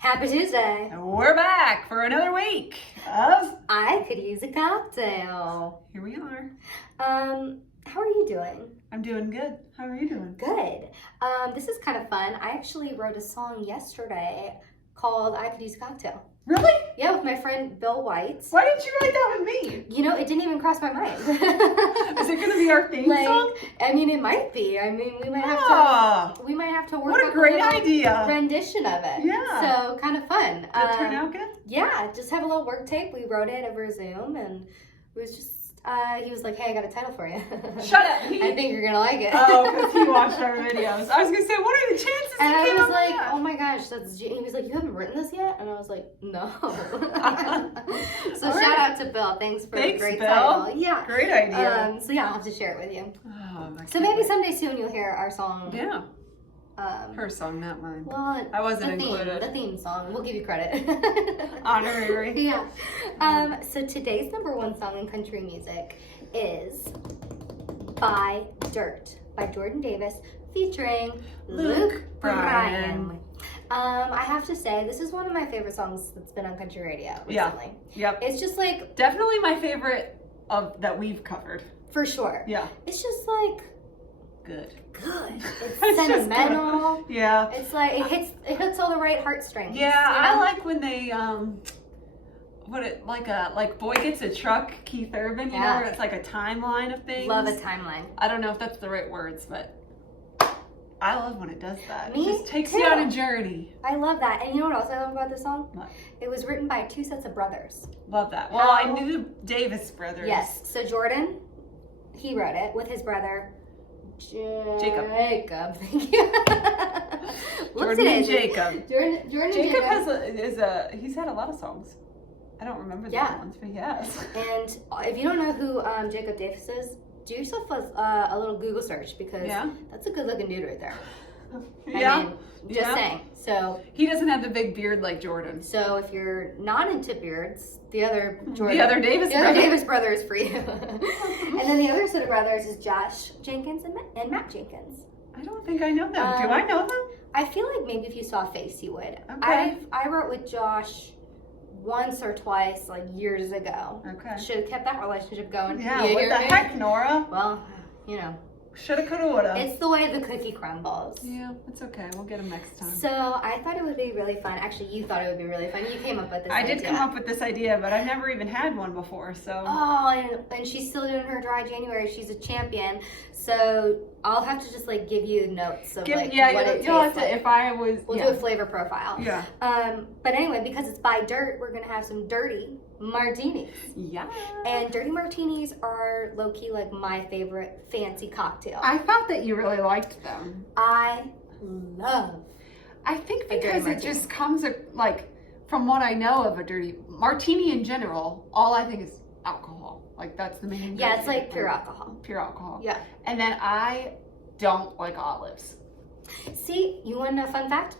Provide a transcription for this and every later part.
Happy Tuesday. And we're back for another week of I Could Use a Cocktail. Here we are. How are you doing? I'm doing good. How are you doing? Good. This is kind of fun. I actually wrote a song yesterday called I Could Use a Cocktail. Really? Yeah, with my friend Bill White. Why didn't you write that with me? You know, it didn't even cross my mind. Is it going to be our theme song? I mean, it might be. I mean, we might have to work what a up great a idea. rendition of it. Yeah. So kind of fun. Did it turn out good? Yeah, just have a little work tape. We wrote it over Zoom, and it was just. He was like, "Hey, I got a title for you." Shut up. I think you're gonna like it. Oh, because he watched our videos. I was gonna say, what are the chances? And he I came was up like, with that? "Oh my gosh, that's." He was like, "You haven't written this yet?" And I was like, "No." So All shout right. out to Bill. Thanks for the great Bill. title. Yeah. Great idea. So yeah, I'll have to share it with you. Oh, So maybe someday soon you'll hear our song. Yeah. Her song, not mine. Well, I wasn't included. The theme song. We'll give you credit. Honorary. Yeah. So today's number one song in country music is By Dirt by Jordan Davis featuring Luke Bryan. I have to say, this is one of my favorite songs that's been on country radio recently. Yeah. Yep. It's just like... Definitely my favorite that we've covered. For sure. Yeah. It's just like... Good. It's sentimental. Yeah. It's like, it hits all the right heartstrings. Yeah, you know? I like when they, like Boy Gets a Truck, Keith Urban, you know, where it's like a timeline of things. Love a timeline. I don't know if that's the right words, but I love when it does that. Me It just takes too. you on a journey. I love that. And you know what else I love about this song? What? It was written by two sets of brothers. Love that. Well, I knew the Davis brothers. Yes. So Jordan, he wrote it with his brother, Jacob. Thank you. Jordan and Jacob. Jordan Jacob he's had a lot of songs. I don't remember the other ones, but he has. And if you don't know who Jacob Davis is, do yourself a little Google search because that's a good looking dude right there. I mean, just saying. So he doesn't have the big beard like Jordan. So if you're not into beards, the other Davis brother is for you. And then the other set of brothers is Josh Jenkins and Matt Jenkins. I don't think I know them. Do I know them? I feel like maybe if you saw a face, you would. Okay. I wrote with Josh once or twice, like years ago. Okay. Should have kept that relationship going. Yeah. What the heck, Nora? Well, you know. Shoulda, coulda, woulda. It's the way the cookie crumbles. Yeah, it's okay. We'll get them next time. So I thought it would be really fun. Actually, you thought it would be really fun. You came up with this idea. I did come up with this idea, but I've never even had one before, so. Oh, and she's still doing her dry January. She's a champion. So I'll have to just like give you notes of what it tastes like. If I was. We'll do a flavor profile. Yeah. But anyway, because it's by Dirt, we're gonna have some dirty martinis. Yeah. And dirty martinis are low-key like my favorite fancy cocktail. I thought that you really liked them. I love. I think because it just comes like from what I know of a dirty martini in general. All I think is alcohol. Like that's the main. Yeah, it's like pure alcohol. Pure alcohol. Yeah. And then I don't like olives. See, you want to know a fun fact?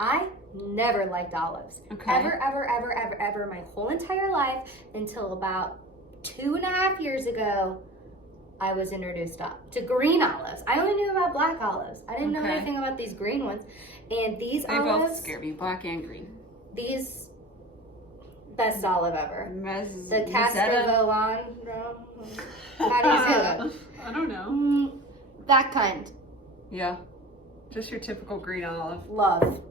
I never liked olives. Okay. Ever my whole entire life until about 2.5 years ago, I was introduced to green olives. I only knew about black olives. I didn't know anything about these green ones. And these olives... They both scare me, black and green. These... Best olive ever. The Castrovillan. How do you say that? I don't know. That kind. Yeah. Just your typical green olive. Love.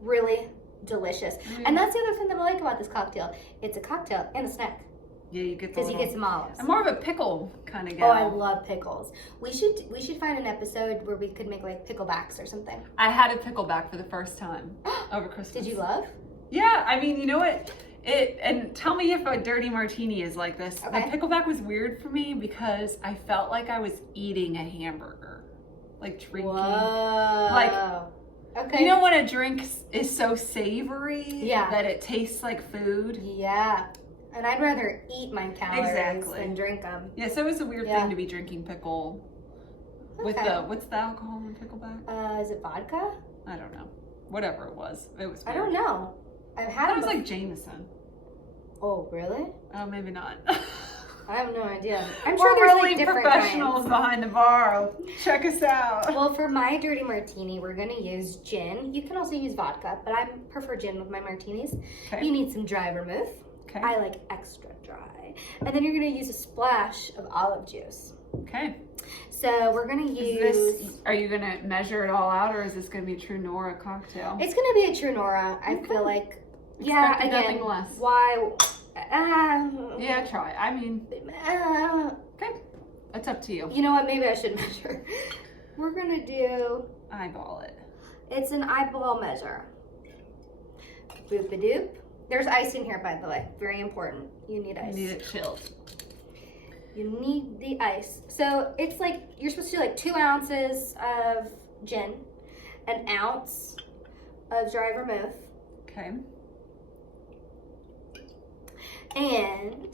Really delicious. And that's the other thing that I like about this cocktail. It's a cocktail and a snack. Yeah, you get because you get some olives. I'm more of a pickle kind of gal. Oh, I love pickles. We should find an episode where we could make like picklebacks or something. I had a pickleback for the first time over Christmas. Did you love? Yeah, I mean, you know what? And tell me if a dirty martini is like this. Okay. The pickleback was weird for me because I felt like I was eating a hamburger, like drinking. Whoa. Like, okay. You know when a drink is so savory that it tastes like food? Yeah. And I'd rather eat my calories than drink them. Yeah, so it was a weird thing to be drinking pickle. With what's the alcohol in pickleback? Is it vodka? I don't know. Whatever it was weird. I don't know. I've had it was like Jameson. Oh, really? Oh, maybe not. I have no idea. I'm We're sure there's really like different professionals kinds. behind the bar. Check us out. Well, for my dirty martini, we're gonna use gin. You can also use vodka, but I prefer gin with my martinis. Okay. You need some dry vermouth. Okay. I like extra dry. And then you're gonna use a splash of olive juice. Okay. So we're gonna use. Are you gonna measure it all out, or is this gonna be a true Nora cocktail? It's gonna be a true Nora. I feel like. Yeah, Expected again. nothing less. Why? Yeah, try. I mean, okay. It's up to you. You know what? Maybe I should measure. We're gonna do. Eyeball it. It's an eyeball measure. Boop-a-doop. There's ice in here, by the way. Very important. You need ice. You need it chilled. You need the ice. So it's like, you're supposed to do like 2 ounces of gin, an ounce of dry vermouth, Okay. and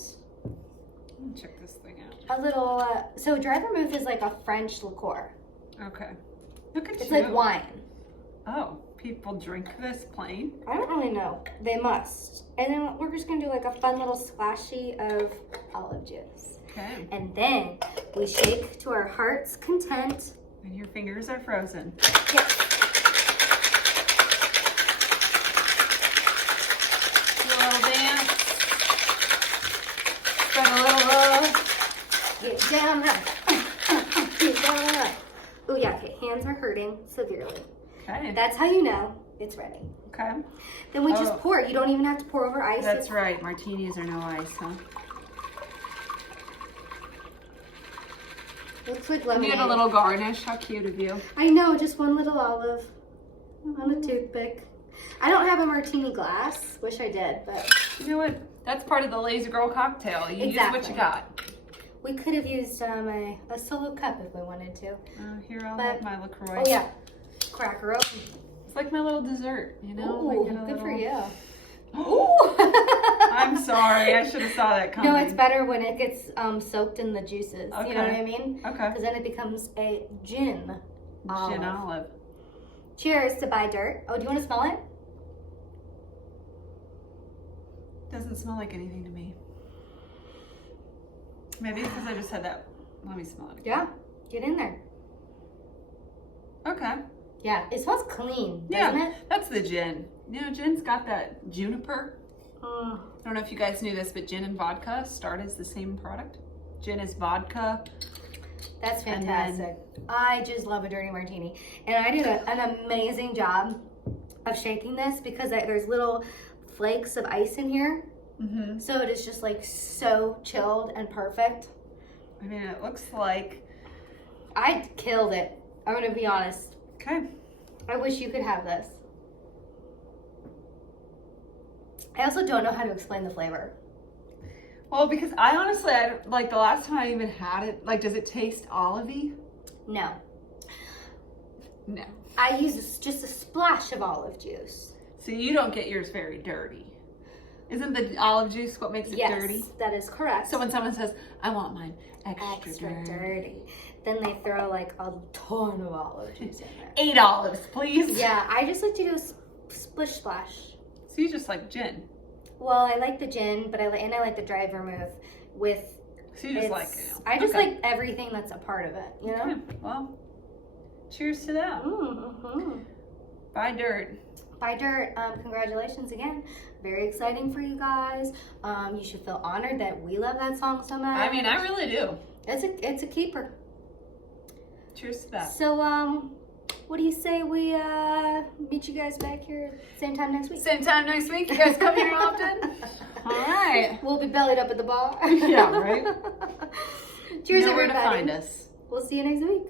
Let me check this thing out. a little, so dry vermouth is like a French liqueur. Okay. Look at It's you. like wine. Oh, people drink this plain? I don't really know. They must. And then we're just gonna do like a fun little splashy of olive juice. Okay. And then we shake to our heart's content. And your fingers are frozen. Yes. Do a little dance. Spread a little love. Get down there. Get down there. Oh yeah, okay, hands are hurting severely. Okay. That's how you know it's ready. Okay. Then we just pour it. You don't even have to pour over ice. That's right. Martinis are no ice, huh? Looks like You lemonade. get a little garnish. How cute of you. I know, just one little olive on a toothpick. I don't have a martini glass. Wish I did, but You know what? That's part of the Lazy Girl cocktail. You use what you got. we could have used a solo cup if we wanted to. Here, I'll But- have my LaCroix. Oh yeah, cracker open. It's like my little dessert, you know? Ooh, Like a good for little- you. Ooh. I'm sorry. I should have saw that coming. No, it's better when it gets soaked in the juices. Okay. You know what I mean? Okay. Because then it becomes a gin olive. Gin olive. Cheers to Buy Dirt. Oh, do you want to smell it? Doesn't smell like anything to me. Maybe it's because I just had that. Let me smell it. Yeah. Get in there. Okay. Yeah, it smells clean, Yeah, doesn't it? that's the gin. You know, gin's got that juniper. Mm. I don't know if you guys knew this, but gin and vodka start as the same product. Gin is vodka. That's And fantastic. I just love a dirty martini. And I did an amazing job of shaking this because there's little flakes of ice in here. Mm-hmm. So it is just like so chilled and perfect. I mean, it looks like. I killed it. I'm going to be honest. Okay. I wish you could have this. I also don't know how to explain the flavor. Well, because I honestly, like the last time I even had it, like, does it taste olivey? No. No. I use just a splash of olive juice. So you don't get yours very dirty. Isn't the olive juice what makes it Yes, dirty? that is correct. So when someone says, I want mine extra dirty. dirty. Then they throw like a ton of olive juice in there. 8 olives, please. Yeah, I just like to do a splish splash. So you just like gin. Well, I like the gin, but I like the dry vermouth with. So you just like it. I just like everything that's a part of it. You know. Okay. Well, cheers to that. Mm-hmm. Buy Dirt. Buy Dirt. Congratulations again. Very exciting for you guys. You should feel honored that we love that song so much. I mean, I really do. It's a keeper. Cheers to that. So what do you say we meet you guys back here same time next week? Same time next week. You guys come here often? All right. We'll be bellied up at the bar. Yeah, right? Cheers, You know where everybody. to find us. We'll see you next week.